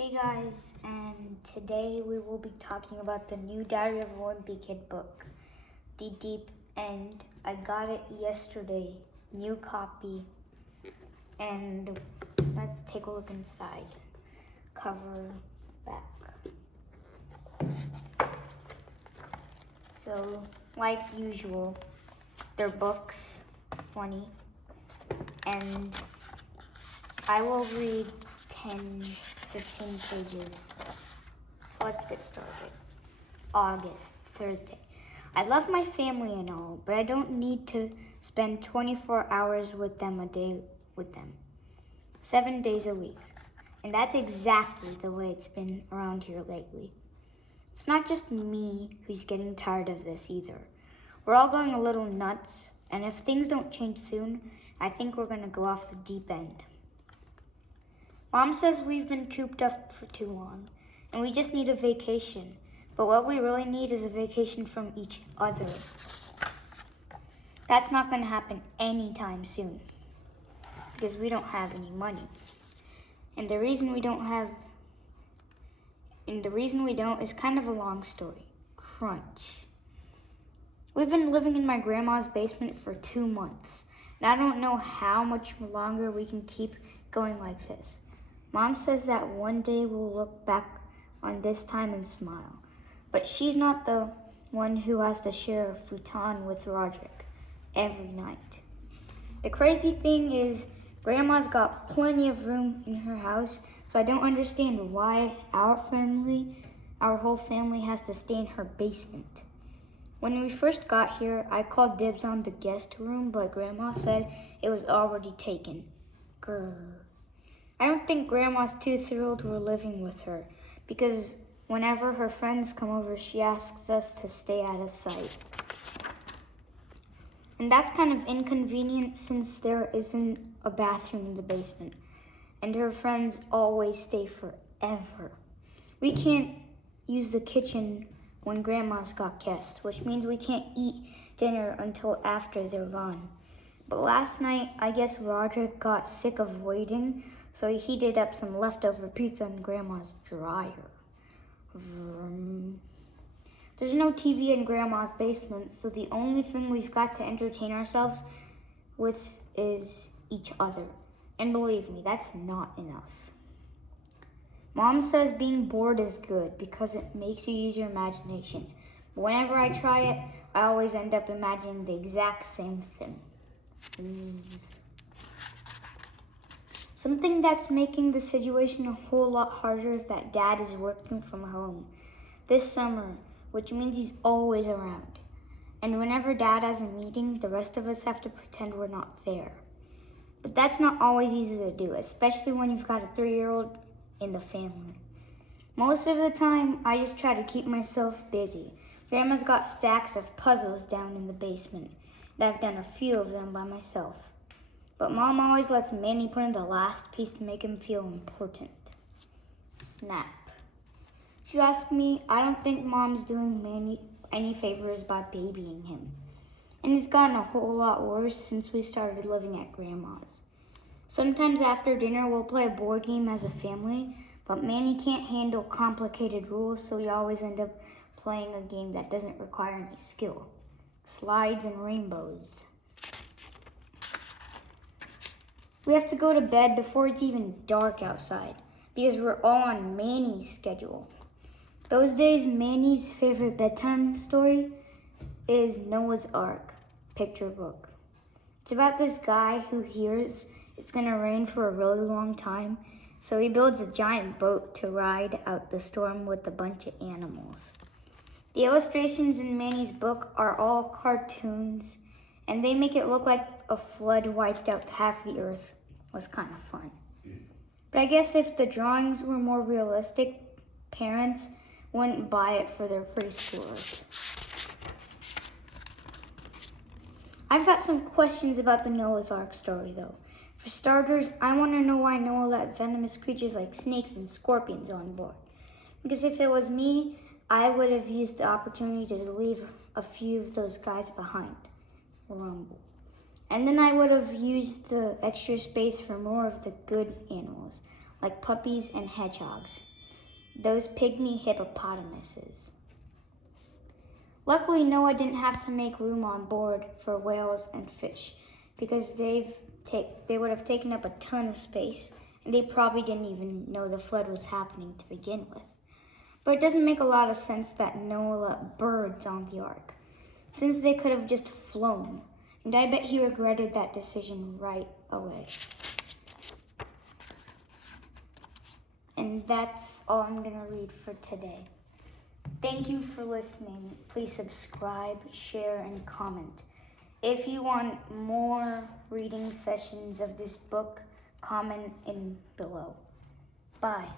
Hey guys, and today we will be talking about the new Diary of a Wimpy Kid book, The Deep End. I got it yesterday, new copy, and let's take a look inside. Cover back. So, like usual, they're books, funny, and I will read 10, 15 pages. So let's get started. August, Thursday. I love my family and all, but I don't need to spend 24 hours with them a day with them. 7 days a week. And that's exactly the way it's been around here lately. It's not just me who's getting tired of this either. We're all going a little nuts, and if things don't change soon, I think we're gonna go off the deep end. Mom says we've been cooped up for too long, and we just need a vacation. But what we really need is a vacation from each other. That's not going to happen anytime soon, because we don't have any money. And the reason we don't is kind of a long story. Crunch. We've been living in my grandma's basement for 2 months, and I don't know how much longer we can keep going like this. Mom says that one day we'll look back on this time and smile. But she's not the one who has to share a futon with Roderick every night. The crazy thing is, Grandma's got plenty of room in her house, so I don't understand why our whole family has to stay in her basement. When we first got here, I called dibs on the guest room, but Grandma said it was already taken. Grrr. I don't think Grandma's too thrilled we're living with her, because whenever her friends come over, she asks us to stay out of sight. And that's kind of inconvenient since there isn't a bathroom in the basement, and her friends always stay forever. We can't use the kitchen when Grandma's got guests, which means we can't eat dinner until after they're gone. But last night, I guess Roderick got sick of waiting, so he heated up some leftover pizza in Grandma's dryer. Vroom. There's no TV in Grandma's basement, so the only thing we've got to entertain ourselves with is each other. And believe me, that's not enough. Mom says being bored is good because it makes you use your imagination. But whenever I try it, I always end up imagining the exact same thing. Zzz. Something that's making the situation a whole lot harder is that Dad is working from home this summer, which means he's always around. And whenever Dad has a meeting, the rest of us have to pretend we're not there. But that's not always easy to do, especially when you've got a 3-year-old in the family. Most of the time, I just try to keep myself busy. Grandma's got stacks of puzzles down in the basement, and I've done a few of them by myself. But Mom always lets Manny put in the last piece to make him feel important. Snap. If you ask me, I don't think Mom's doing Manny any favors by babying him. And it's gotten a whole lot worse since we started living at Grandma's. Sometimes after dinner we'll play a board game as a family, but Manny can't handle complicated rules, so we always end up playing a game that doesn't require any skill. Slides and rainbows. We have to go to bed before it's even dark outside because we're all on Manny's schedule. Those days, Manny's favorite bedtime story is Noah's Ark picture book. It's about this guy who hears it's going to rain for a really long time, so he builds a giant boat to ride out the storm with a bunch of animals. The illustrations in Manny's book are all cartoons, and they make it look like a flood wiped out half the earth. Was kind of fun. But I guess if the drawings were more realistic, parents wouldn't buy it for their preschoolers. I've got some questions about the Noah's Ark story, though. For starters, I want to know why Noah let venomous creatures like snakes and scorpions on board. Because if it was me, I would have used the opportunity to leave a few of those guys behind. Rumble. And then I would have used the extra space for more of the good animals, like puppies and hedgehogs. those pygmy hippopotamuses. Luckily, Noah didn't have to make room on board for whales and fish because they would have taken up a ton of space, and they probably didn't even know the flood was happening to begin with. But it doesn't make a lot of sense that Noah let birds on the ark, since they could have just flown, and I bet he regretted that decision right away. And that's all I'm going to read for today. Thank you for listening. Please subscribe, share, and comment. If you want more reading sessions of this book, comment in below. Bye.